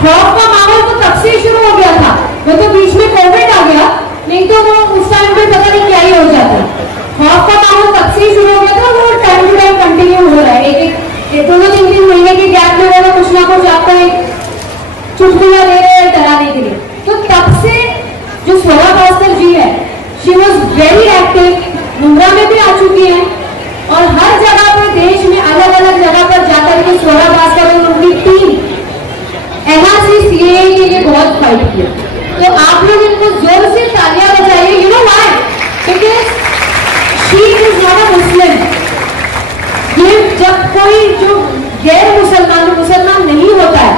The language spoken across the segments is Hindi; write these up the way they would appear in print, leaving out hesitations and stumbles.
खौफ का माहौल तो तब से शुरू हो गया था, वो तो बीच में कोविड आ गया, नहीं तो वो उस टाइम पे पता नहीं क्या ही हो जाता। खौफ का माहौल तब से शुरू हो गया था, वो टाइम टू टाइम कंटिन्यू हो रहा है। एक दोनों तीन तीन महीने के गैप में वो कुछ ना कुछ आपको एक चुटकुला दे रहे हैं डराने के लिए। तो तब से जो स्वरा भास्कर जी है, she was very active, Mundra में भी आ चुकी है और हर जगह पर देश में अलग अलग जगह पर जाकर के स्वरा भास्कर और उनकी टीम एनआरसी सीएए के लिए बहुत फाइट किया। तो आप लोग इनको जोर से तालियां बजाइए। You know why? Because she is not a Muslim. ये जब कोई जो गैर मुसलमान नहीं होता है,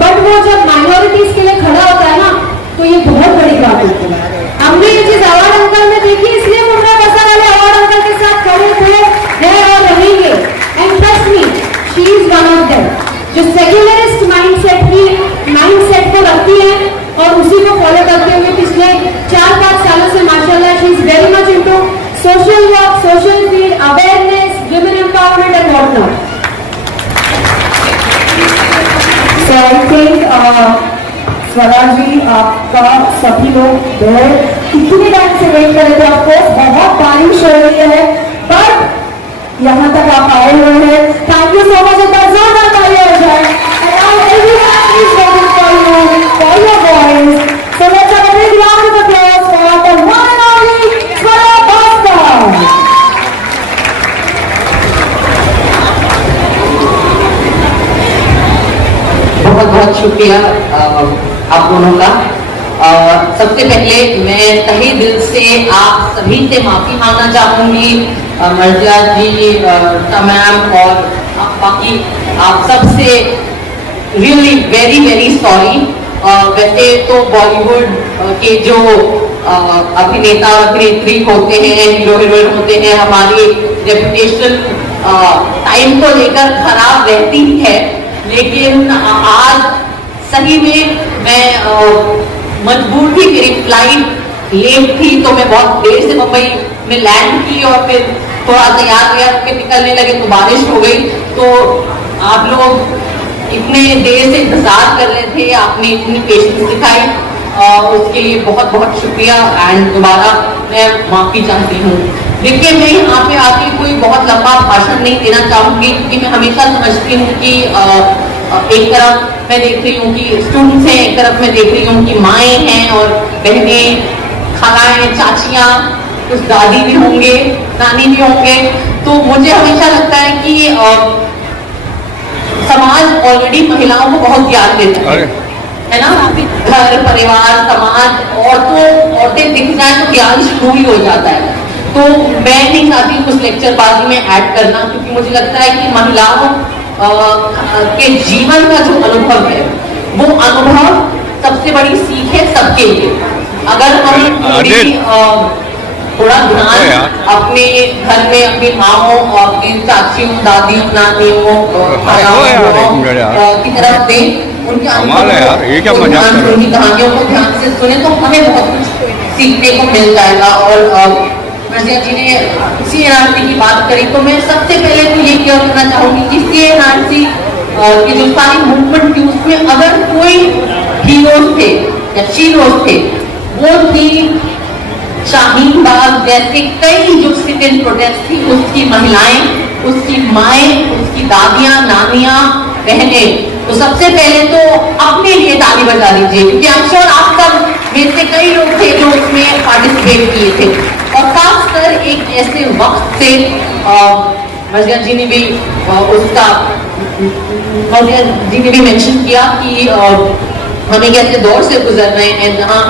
बट वो जब माइनॉरिटीज के लिए खड़ा होता है ना, तो ये बहुत बड़ी बात होती है। हमने ये चीज अवार्ड अंकल में देखी, इसलिए मुंद्रा बसा वाले अवार्ड अंकल के साथ खड़े थे, हैं और रहेंगे। And trust me, she is one of them, जो सेक्युलरिस्ट माइंडसेट को रखती है और उसी को फॉलो करते हुए पिछले 4-5 सालों से माशाल्लाह she is very much into social work, social field, awareness, women empowerment and what not. So I think स्वरा जी, आपका सभी लोग कितने टाइम से वेट कर रहे थे। ऑफकोर्स बहुत बारिश हो रही है, बट यहाँ तक आप आए हुए हैं। Thank you so much. एक बार जोरदार तालियां हो जाए। And now everyone is waiting for you, for your voice. So let's have a big round of applause for the one and only Swara Bhaskar. बहुत बहुत शुक्रिया आप दोनों का। सबसे पहले मैं तहे दिल से आप सभी से माफी मांगना चाहूंगी, मर्जिया जी, तमाम और बाकी आप सबसे रियली वेरी वेरी सॉरी। वैसे तो बॉलीवुड के जो अभिनेता और अभिनेत्री होते हैं, हीरो हीरोइन होते हैं, हमारी रेपुटेशन टाइम को लेकर खराब रहती है, लेकिन आज सही में मैं मजबूर थी, मेरी फ्लाइट लेट थी, तो मैं बहुत देर से मुंबई में लैंड की और फिर थोड़ा तैयार होकर निकलने लगे तो बारिश हो गई। तो आप लोग इतने देर से इंतजार कर रहे थे, आपने इतनी पेशेंस दिखाई, उसके लिए बहुत बहुत शुक्रिया। एंड दोबारा मैं माफी चाहती हूँ। देखिए, मैं यहाँ पे आके कोई बहुत लंबा भाषण नहीं देना चाहूंगी, क्योंकि मैं हमेशा समझती हूँ कि एक तरफ मैं देख रही हूँ कि स्टूडेंट्स हैं, एक तरफ मैं देख रही हूँ कि माएँ हैं और बहनें, खालाएं, चाचियाँ, कुछ दादी भी होंगे, नानी भी होंगे। तो मुझे हमेशा लगता है कि समाज ऑलरेडी महिलाओं को बहुत ज्ञान देता है ना। घर, परिवार, समाज, औरतें दिख जाए तो ज्ञान शुरू ही हो जाता है। तो मैं नहीं चाहती कुछ लेक्चरबाजी में ऐड करना, क्योंकि मुझे लगता है कि महिलाओं के जीवन का जो अनुभव है, वो अनुभव सबसे बड़ी सीख है सबके लिए। अगर हम थोड़ा ध्यान अपने घर में अपनी माओं, अपनी चाचियों, दादियों, नानियों की तरफ दें, उनके उनकी कहानियों को ध्यान से सुने, तो हमें बहुत कुछ सीखने को मिल जाएगा। और मर्जिया जी ने सीएनआरसी की बात करी, तो मैं सबसे पहले तो ये क्लियर करना चाहूंगी कि सीएनआरसी की जो सारी मूवमेंट थी, उसमें अगर कोई हीरोज थे या शीरोज थे, वो थी शाहीन बाग जैसे कई जो सिट इन प्रोटेस्ट थी, उसकी महिलाएं, उसकी माएँ, उसकी दादियां, नानियां, बहनें। तो सबसे पहले तो अपने लिए ताली बजा लीजिए, क्योंकि आई एम श्योर आप सब में से कई लोग थे जो उसमें पार्टिसिपेट किए थे। और खासकर एक ऐसे वक्त से मर्जिया जी ने भी मेंशन किया कि हमें कैसे दौर से गुजर रहे हैं जहाँ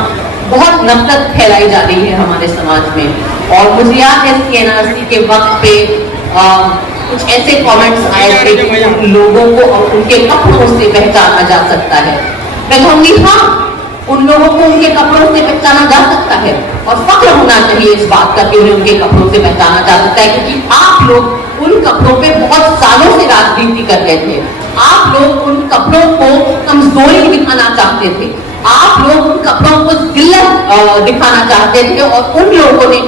बहुत नफरत फैलाई जा रही है हमारे समाज में। और मुझे याद है सीएनआरसी के वक्त पे कुछ ऐसे कमेंट्स आए थे कि उन लोगों को उनके कपड़ों से पहचाना जा सकता है। मैं कहूँगी हाँ, उन लोगों को उनके कपड़ों से पहचाना जा सकता है, और फख्र होना चाहिए इस बात का कि उन्हें उनके कपड़ों से पहचाना जा सकता है, क्योंकि आप लोग उन कपड़ों पे बहुत सालों से राजनीति कर रहे थे। आप लोग उन कपड़ों को कमजोरी दिखाना चाहते थे, आप लोग उन कपड़ों को जिल्लत दिखाना चाहते थे, और उन लोगों ने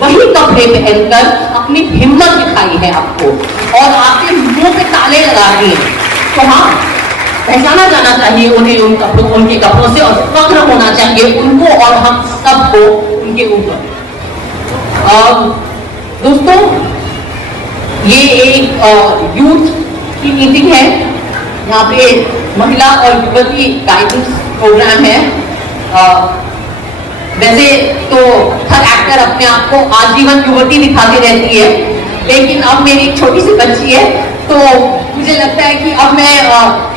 वही कपड़े पहनकर अपनी हिम्मत दिखाई है आपको, और आपके मुंह पे ताले लगा दिए। तो हाँ, पहचाना जाना चाहिए उन्हें उनके कपड़ों से और फख्र होना चाहिए उनको और हम सबको उनके ऊपर। दोस्तों, ये एक यूथ की मीटिंग है, यहाँ पे महिला और युवती गाइडेंस प्रोग्राम है। वैसे तो हर एक्टर अपने आप को आजीवन युवती दिखाती रहती है, लेकिन अब मेरी एक छोटी सी बच्ची है तो मुझे लगता है कि अब मैं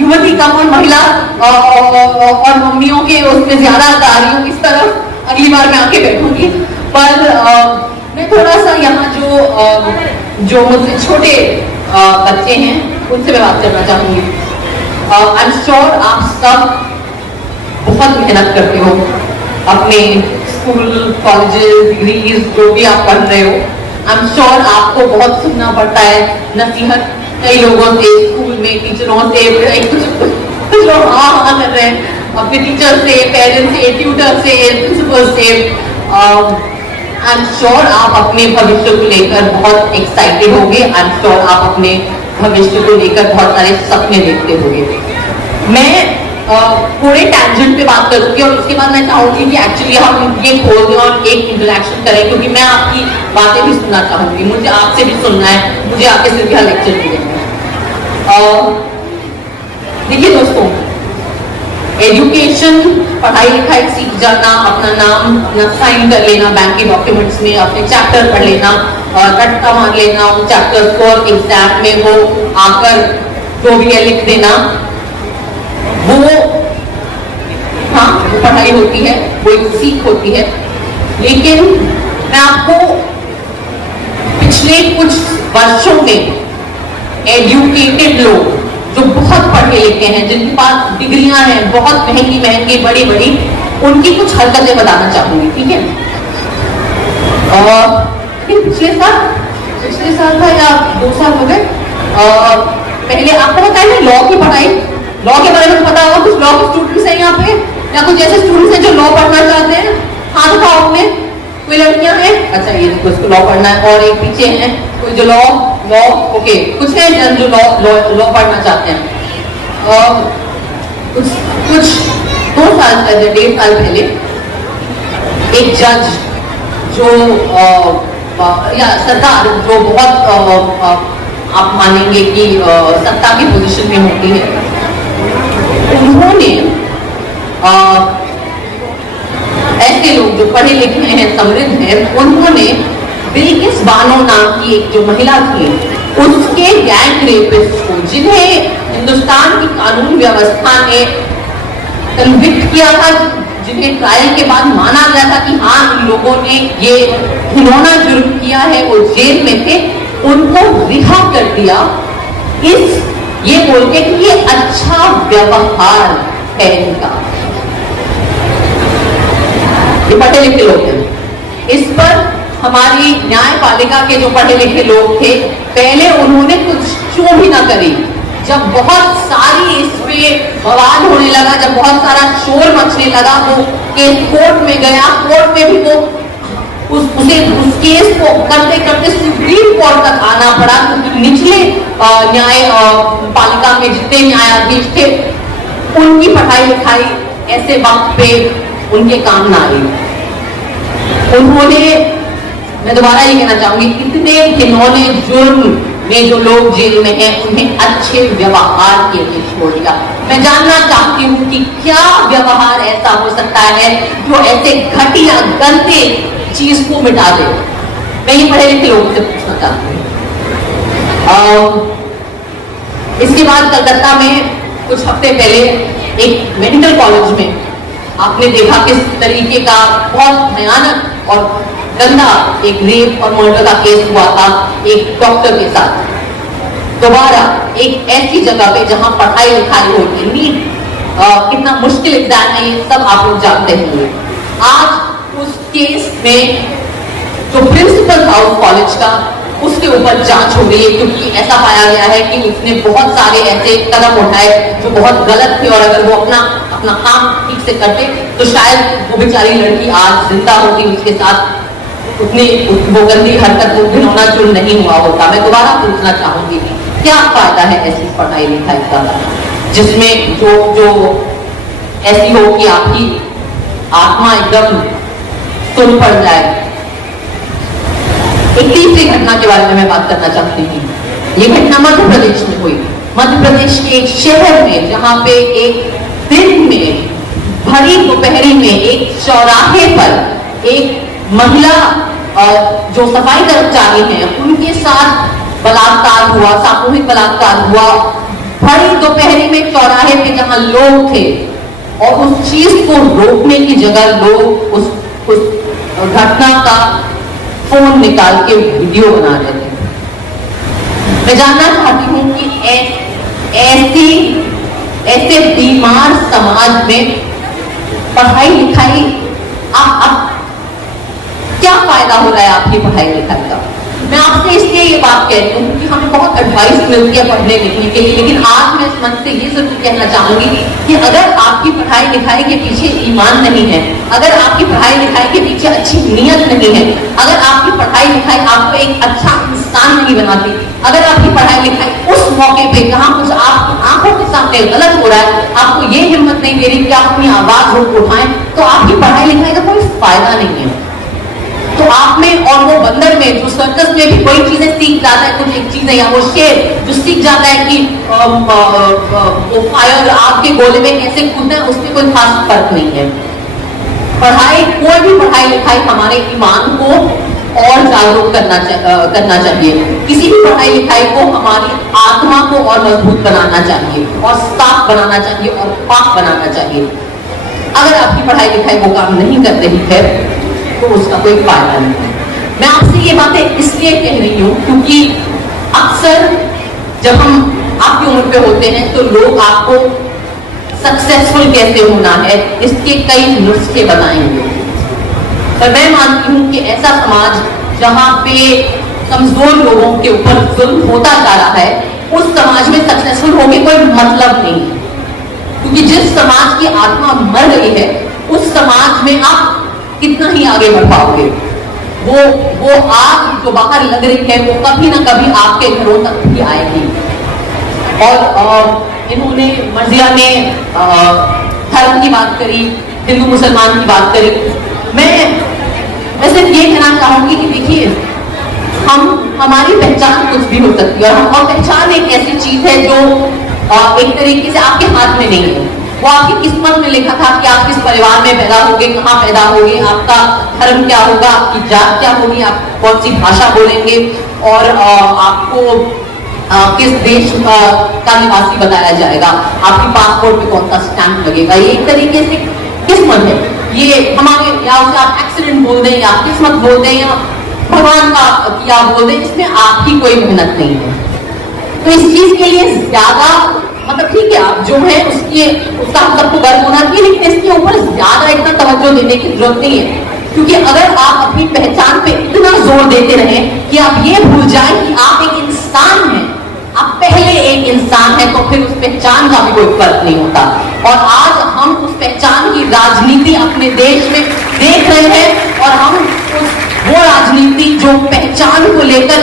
युवती कम और महिला और मम्मियों के उसमें ज्यादा गा रही हूँ इस तरफ। अगली बार मैं आके बैठूंगी। पर मैं थोड़ा सा यहाँ जो मुझसे छोटे बच्चे हैं उनसे मैं बात करना चाहूंगी। आई एम श्योर आप सब बहुत मेहनत करते हो अपने स्कूल, कॉलेजेस, डिग्रीज जो भी आप पढ़ रहे हो। आई एम श्योर आपको बहुत सुनना पड़ता है नसीहत कई लोगों से, स्कूल में टीचरों से, कुछ लोग हाँ कर रहे हैं, अपने टीचर से, पेरेंट्स से, ट्यूटर से, प्रिंसिपल से। आई एम श्योर आप अपने भविष्य को लेकर बहुत एक्साइटेड होंगे। आई एम श्योर आप अपने भविष्य को लेकर बहुत सारे सपने देखते होंगे। मैं पूरे टैंजेंट पे बात करूंगी और उसके बाद मैं चाहूंगी कि एक्चुअली हम ये खोल दें और एक इंटरेक्शन करें, क्योंकि मैं आपकी बातें भी सुनना चाहूंगी, मुझे आपसे भी सुनना है, मुझे आपके सिर्फ यहाँ लेक्चर भी देना है। देखिए दोस्तों, एजुकेशन, पढ़ाई लिखाई सीख जाना, अपना नाम अपना साइन कर लेना बैंक के डॉक्यूमेंट्स में, अपने चैप्टर पढ़ लेना, रट्टा मार लेना उन चैप्टर्स को और एग्जाम में वो आकर जो भी है लिख देना, वो हाँ वो पढ़ाई होती है, वो एक सीख होती है। लेकिन मैं आपको पिछले कुछ वर्षों में एजुकेटेड लोग जो बहुत पढ़े लिखे हैं, जिनके पास डिग्रियां हैं बहुत महंगी महंगी बड़ी बड़ी, उनकी कुछ हरकतें बताना चाहूंगी, ठीक है। और पिछले साल था या 2 साल हो गए, पहले आपको पता है लॉ की पढ़ाई, लॉ के बारे में पता होगा, कुछ लॉ के स्टूडेंट्स हैं यहाँ पे या कुछ ऐसे स्टूडेंट्स हैं जो लॉ पढ़ना चाहते हैं, हाथ उठाओ में। कोई लड़कियां हैं? अच्छा, ये इसको लॉ पढ़ना है। और एक पीछे हैं कोई जो लॉ ओके, कुछ है जन जो लॉ पढ़ना चाहते हैं। कुछ 2 साल पहले, 1.5 साल पहले एक जज जो या सरकार जो बहुत आप मानेंगे कि सत्ता की पोजीशन में होती है, उन्होंने ऐसे लोग जो पढ़े लिखे हैं, समृद्ध हैं, उन्होंने बिल्किस बानो नाम की एक जो महिला थी, उसके गैंग रेपिस्ट को, जिन्हें हिंदुस्तान की कानून व्यवस्था ने कन्विक्ट किया था, जिन्हें ट्रायल के बाद माना गया था कि हाँ इन लोगों ने ये घिनौना जुर्म किया है, वो जेल में थे, उनको रिहा कर दिया ये बोल के कि ये अच्छा व्यवहार है इनका। ये पढ़े लिखे लोग हैं। इस पर हमारी न्यायपालिका के जो पढ़े लिखे लोग थे, पहले उन्होंने कुछ चूं भी ना करी। जब बहुत सारी इस पे बवाल होने लगा, जब बहुत सारा शोर मचने लगा, वो केस कोर्ट में गया, कोर्ट में भी वो उस केस को करते करते सुप्रीम कोर्ट तक आना पड़ा, क्योंकि निचले न्याय पालिका में जितने न्यायाधीश थे, उनकी पढ़ाई लिखाई ऐसे वक्त पे उनके काम ना आई। उन्होंने, मैं दोबारा ये कहना चाहूंगी, इतने घिनौने जुर्म में जो लोग जेल में हैं, उन्हें अच्छे व्यवहार के लिए छोड़ दिया। मैं जानना चाहती हूँ कि क्या व्यवहार ऐसा हो सकता है जो ऐसे घटिया गंदे चीज को मिटा दे। मैं ये पढ़े लिखे लोगों से पूछना चाहती हूँ। इसके बाद कलकत्ता में कुछ हफ्ते पहले एक मेडिकल कॉलेज में आपने देखा किस तरीके का बहुत भयानक और गंदा एक रेप और मर्डर का केस हुआ था एक डॉक्टर के साथ। दोबारा एक ऐसी जगह पे जहां पढ़ाई लिखाई होती है, नीट कितना मुश्किल एग्जाम है, ये सब आप लोग जानते होंगे। आज उस केस में जो प्रिंसिपल था उस कॉलेज का, उसके ऊपर जांच हो गई है, क्योंकि ऐसा पाया गया है कि उसने बहुत सारे ऐसे कदम उठाए जो बहुत गलत थे, और अगर वो अपना काम ठीक से करते तो शायद वो बेचारी लड़की आज जिंदा होती, उसके साथ उतनी वो गंदी हरकत, वो घिनौना जुर्म नहीं हुआ होता। मैं दोबारा पूछना चाहूंगी, क्या फायदा है ऐसी पढ़ाई लिखाई का? जिसमें जो जो ऐसी हो कि आपकी आत्मा एकदम सुन पड़ जाए। एक तीसरी घटना के बारे में मैं बात करना चाहती हूँ। ये घटना मध्य प्रदेश में हुई। मध्य प्रदेश के एक शहर में, जहां पे एक दिन में भरी दोपहरी में एक चौराहे पर एक महिला जो सफाई कर्मचारी हैं उनके साथ बलात्कार हुआ, सामूहिक बलात्कार हुआ। भरी दोपहरी में चौराहे पे जहां लोग थे, और उस चीज को रोकने की जगह लोग उस घटना का फोन निकाल के वीडियो बना रहे थे। मैं जानना चाहती हूं कि ऐसे बीमार समाज में पढ़ाई लिखाई आप क्या फायदा हो रहा है आपकी पढ़ाई लिखाई का? मैं आपसे इसलिए ये बात कहती हूँ कि हमें बहुत एडवाइस मिलती है पढ़ने लिखने के लिए, लेकिन आज मैं इस मंच से ये जरूर कहना चाहूंगी कि अगर आपकी पढ़ाई लिखाई के पीछे ईमान नहीं है, अगर आपकी पढ़ाई लिखाई के पीछे अच्छी नीयत नहीं है, अगर आपकी पढ़ाई लिखाई आपको एक अच्छा इंसान नहीं बनाती, अगर आपकी पढ़ाई लिखाई उस मौके पे जहाँ कुछ आपकी आंखों के सामने गलत हो रहा है आपको ये हिम्मत नहीं दे रही कि आप अपनी आवाज उठाएं, तो आपकी पढ़ाई लिखाई का कोई फायदा नहीं है। तो आप में और वो बंदर में जो सर्कस में भी कोई चीजें सीख जाता है, कुछ एक चीजें, या वो शेर जो सीख जाता है कि वो फायर आग के गोले में कैसे कूदना है, उसमें कोई खास फर्क नहीं है। पढ़ाई, कोई भी पढ़ाई लिखाई हमारे ईमान को और जागरूक करना चाहिए। किसी भी पढ़ाई लिखाई को हमारी आत्मा को और मजबूत बनाना चाहिए और साफ बनाना चाहिए और पाक बनाना चाहिए। अगर आपकी पढ़ाई लिखाई वो काम नहीं कर रही है तो उसका कोई फायदा नहीं है। मैं आपसे ये बातें इसलिए कह रही हूँ क्योंकि अक्सर जब हम आपकी उम्र पे होते हैं तो लोग आपको सक्सेसफुल कैसे होना है इसके कई नुस्खे बताएंगे, पर मैं मानती हूँ कि ऐसा समाज जहाँ पे कमजोर लोगों के ऊपर जुल्म होता जा रहा है, उस समाज में सक्सेसफुल होके कोई मतलब नहीं है। क्योंकि जिस समाज की आत्मा मर गई है उस समाज में आप कितना ही आगे बढ़ पाओगे। वो आग जो बाहर लग रही है वो कभी ना कभी आपके घरों तक भी आएगी। और इन्होंने, मर्जिया ने धर्म की बात करी, हिंदू मुसलमान की बात करी। मैं सिर्फ ये कहना चाहूंगी कि देखिए, हमारी पहचान कुछ भी हो सकती है, और पहचान एक ऐसी चीज है जो एक तरीके से आपके हाथ में नहीं है। वो आपकी किस्मत में लिखा था कि आप किस परिवार में पैदा होंगे, कहाँ पैदा होंगे, आपका धर्म क्या होगा, आपकी जात क्या होगी, आप कौन सी भाषा बोलेंगे, और आपको किस देश का निवासी बताया जाएगा, आपकी पासपोर्ट पे कौन सा स्टैंप लगेगा। ये एक तरीके से किस्मत है। ये हमारे, या उसे आप एक्सीडेंट बोल दें, या किस्मत बोल दें, या भगवान का किया बोल दें, इसमें आपकी कोई मेहनत नहीं है। तो इस चीज के लिए ज्यादा, मतलब ठीक है आप जो है उसका हम सबको गर्व होना चाहिए, लेकिन इसके ऊपर ज्यादा इतना तवज्जो देने की जरूरत नहीं है। क्योंकि अगर आप अपनी पहचान पे इतना जोर देते रहें कि आप ये भूल जाएं कि आप एक इंसान हैं, आप पहले एक इंसान हैं, तो फिर उस पहचान का भी कोई फर्क नहीं होता। और आज हम उस पहचान की राजनीति अपने देश में देख रहे हैं, और हम वो राजनीति जो पहचान को लेकर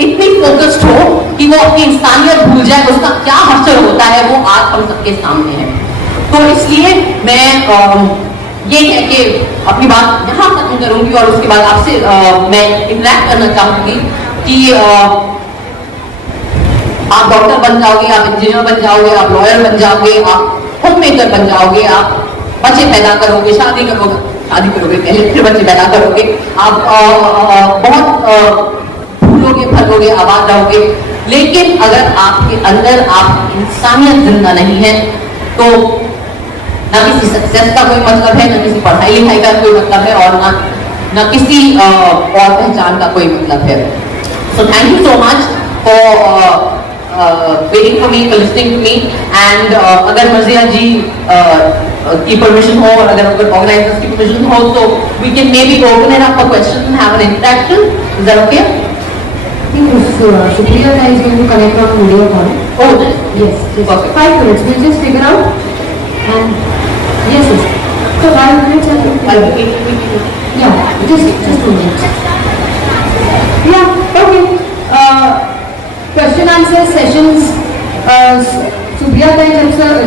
इतनी फोकस्ड हो कि वो अपनी इंसानियत भूल जाए, उसका क्या हश्र होता है वो आज हम सबके सामने है। तो इसलिए मैं ये कह के अपनी बात यहाँ खत्म करूंगी, और उसके बाद आपसे मैं इंटरेक्ट करना चाहूंगी कि आप डॉक्टर बन जाओगे, आप इंजीनियर बन जाओगे, आप लॉयर बन जाओगे, आप होम मेकर बन जाओगे, आप बच्चे पैदा करोगे, शादी करोगे पहले, फिर बच्चे पैदा करोगे, आप बहुत फूलोगे, फलोगे, आबाद रहोगे, लेकिन अगर आपके अंदर आप इंसानियत जिंदा नहीं है तो ना किसी सक्सेस का कोई मतलब है, ना किसी पढ़ाई लिखाई का कोई मतलब है, और ना किसी और पहचान का कोई मतलब है। So thank you so much for waiting for me, for listening to me. And अगर मर्जिया जी की परमिशन हो, और अगर ऑर्गेनाइजर्स की परमिशन हो, तो we can maybe open it up for questions and have an interaction. Is that okay? Supriya is going to connect on video call. Oh, nice. Yes. Perfect. 5 minutes. We'll just figure out. And yes. So 5 minutes. Yeah. Just 2 minutes. Yeah. Okay. Question answer sessions Supriya ताई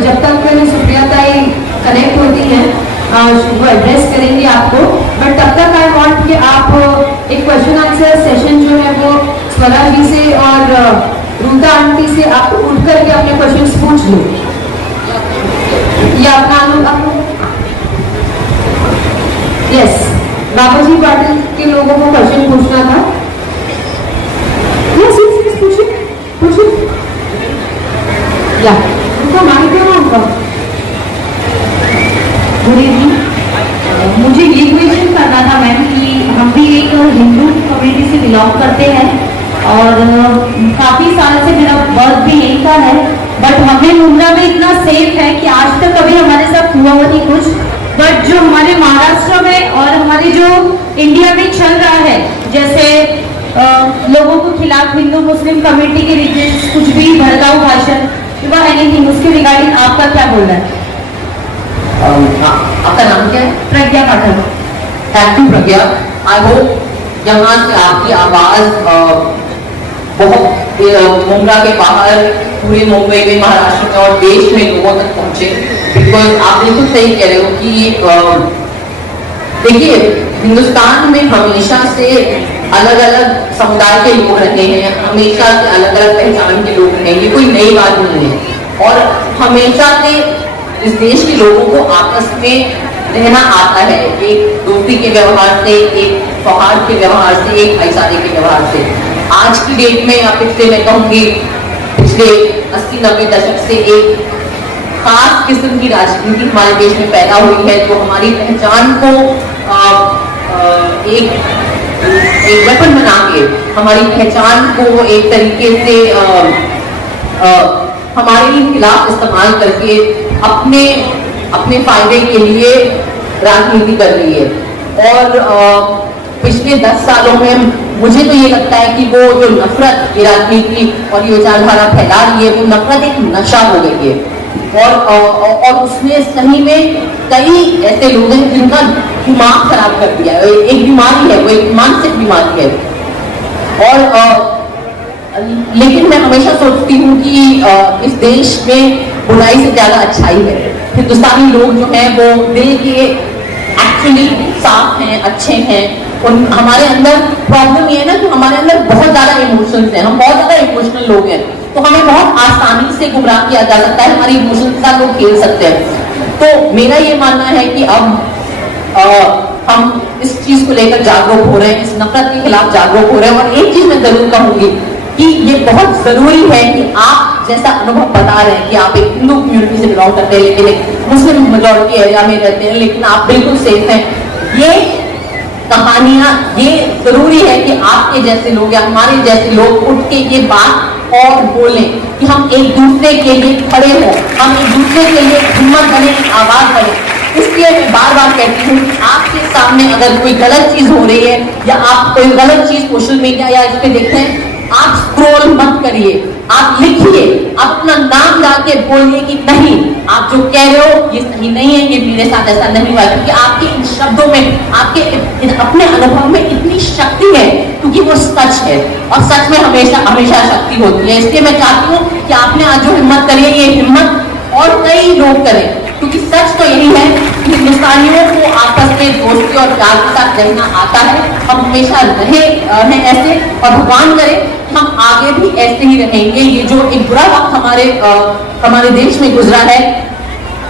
जब तक सुप्रिया ताई कनेक्ट होती हैं वो एड्रेस करेंगे आपको, बट तब तक आई वांट कि आप एक क्वेश्चन आंसर सेशन जो है वो स्वरा जी से और रूता आंटी से आप उठ करके अपने क्वेश्चंस पूछ लो। या अपना यस बाबूजी पाटिल के लोगों को क्वेश्चन पूछना था। यस यस यस पूछिए पूछिए। या उनका माइक है ना उनका। Good evening. मुझे ये क्वेश्चन करना था मैम कि हम भी एक हिंदू कम्युनिटी से बिलोंग करते हैं और काफी साल से मेरा बर्थ भी यहीं का है, बट हमें मुंद्रा में इतना सेफ है कि आज तक कभी हमारे साथ हुआ नहीं कुछ, बट जो हमारे महाराष्ट्र में और हमारे जो इंडिया में चल रहा है, जैसे लोगों को खिलाफ हिंदू मुस्लिम कम्युनिटी के रिलेटेड कुछ भी भड़काऊ भाषण या एनीथिंग, उसके रिगार्डिंग आपका क्या बोलना है? आपका नाम क्या है? Pragya Pathak. Thank you Pragya. I hope यहाँ से आपकी आवाज बहुत मुंद्रा के बाहर पूरे मुंबई में, महाराष्ट्र में और देश में लोगों तक पहुंचे, बिकॉज आप बिल्कुल सही कह रहे हो कि देखिए हिंदुस्तान में हमेशा से अलग अलग समुदाय के लोग रहे हैं, हमेशा से अलग अलग पहचान के लोग रहे हैं, ये कोई नई बात नहीं है। और हमेशा से इस देश के लोगों को आपस में रहना आता है, एक दोस्ती के व्यवहार से, एक सौहार्द के व्यवहार से, एक भाईचारे के व्यवहार से। आज की डेट में या पिछले मैं कहूँगी पिछले 80-90 दशक से एक खास किस्म की राजनीति हमारे देश में पैदा हुई है, जो हमारी पहचान को एक वेपन बना के, हमारी पहचान को एक तरीके से हमारे खिलाफ इस्तेमाल करके अपने फायदे के लिए राजनीति कर रही है। और पिछले 10 सालों में मुझे तो ये लगता है कि वो जो नफरत की राजनीति और ये विचारधारा फैला रही है, वो नफरत एक नशा हो गई है। और उसमें सही में कई ऐसे लोग हैं जिनका दिमाग खराब कर दिया है। एक बीमारी है, वो एक मानसिक बीमारी है। और लेकिन मैं हमेशा सोचती हूँ कि इस देश में बुराई से ज्यादा अच्छाई है। हिंदुस्तानी लोग जो हैं वो दिल के एक्चुअली साफ हैं, अच्छे हैं। उन हमारे अंदर प्रॉब्लम ये है ना कि हमारे अंदर बहुत ज्यादा इमोशंस हैं, हम बहुत ज्यादा इमोशनल लोग हैं, तो हमें बहुत आसानी से गुमराह किया जा सकता है, हमारी इमोशंस के साथ लोग खेल सकते हैं। तो मेरा ये मानना है कि अब हम इस चीज को लेकर जागरूक हो रहे हैं, इस नफरत के खिलाफ जागरूक हो रहे हैं। और एक चीज मैं जरूर कहूंगी कि ये बहुत जरूरी है कि आप जैसा अनुभव बता रहे हैं कि आप एक हिंदू कम्युनिटी से बिलोंग करते हैं, लेकिन एक मुस्लिम मेजॉरिटी एरिया में रहते हैं, लेकिन आप बिल्कुल सेफ हैं। ये कहानियां, ये जरूरी है कि आपके जैसे लोग या हमारे जैसे लोग उठ के ये बात और बोलें कि हम एक दूसरे के लिए खड़े हों, हम एक दूसरे के लिए हिम्मत बने, आवाज बने। इसलिए मैं बार बार कहती हूँ कि आपके सामने अगर कोई गलत चीज हो रही है या आप कोई गलत चीज सोशल मीडिया या इस पे देखते हैं, आप स्क्रॉल मत करिए, आप लिखिए, अपना नाम डालके बोलिए कि नहीं, आप जो कह रहे हो ये सही नहीं है, ये मेरे साथ ऐसा नहीं हुआ। क्योंकि आपके इन शब्दों में, आपके अपने अनुभव में इतनी शक्ति है, क्योंकि वो सच है और सच में हमेशा हमेशा शक्ति होती है। इसलिए मैं चाहती हूँ कि आपने आज जो हिम्मत करी है, ये हिम्मत और कई लोग करें, क्योंकि सच तो यही है कि हिंदुस्तानियों को आपस में दोस्ती और प्यार के साथ रहना आता है। हम हमेशा रहे हैं ऐसे, और भगवान करे हम आगे भी ऐसे ही रहेंगे। ये जो एक बुरा वक्त हमारे देश में गुजरा है,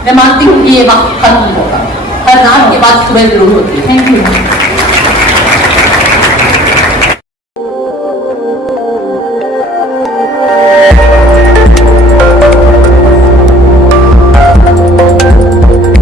मैं मानती हूँ कि ये वक्त खत्म होगा, हर रात के बाद सुबह जरूर होती है। Thank you.